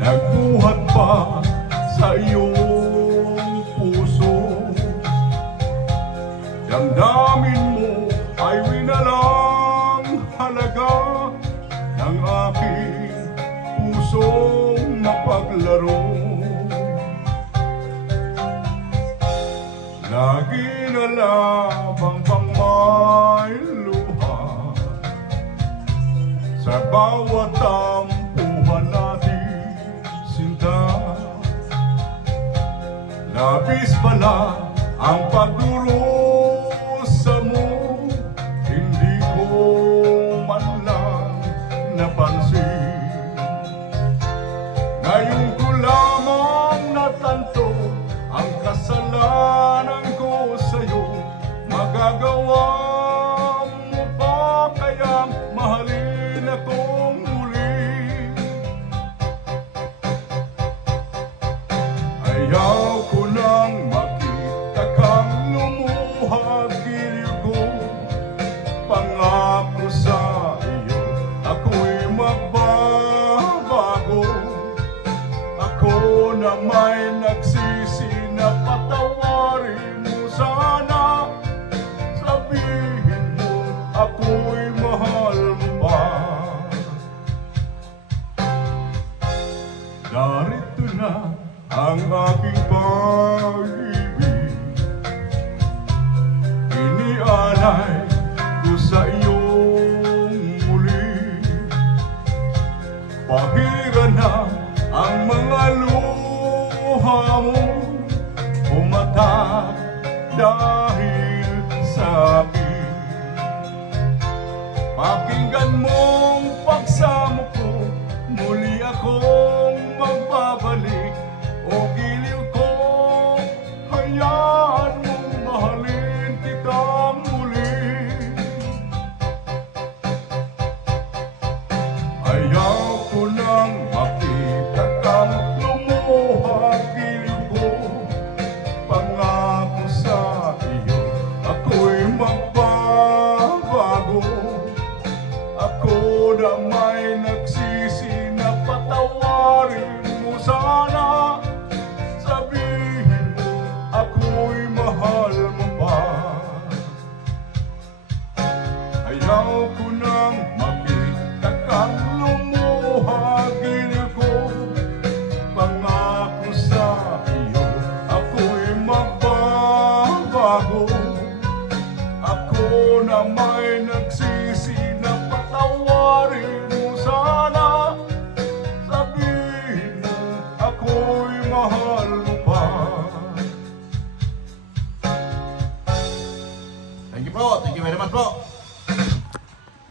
nagbuhat pa sa iyong puso. Damdamin mo ay winalang halaga ng aking pusong mapaglaro. Lagi na lamang bang may luha sa bawat tampuhan natin, sinta. Labis pala ang pagdurusa mo, hindi ko man lang napansin. Ngayon ko lamang natanto ang kasalanan ko sa'yo. Magagawa mo pa kayang mahalin akong muli? Ayaw ko nang makita kang lumuhag giliw ko. Pangako sa iyo, ako'y magbabago. Ako na may nagsisi na patawarin mo sana. Sabihin mo ako'y mahal mo pa. Narito na ang aking pag-ibig, inialay ko sa iyong muli. Pahira na ang mga luha mo, umatak dahil sa akin. Pakinggan mong pagsamo ko, muli akong magbabalik. O giliw ko, hayaan mong mahalin kitang muli. Ayaw ko nang makita kang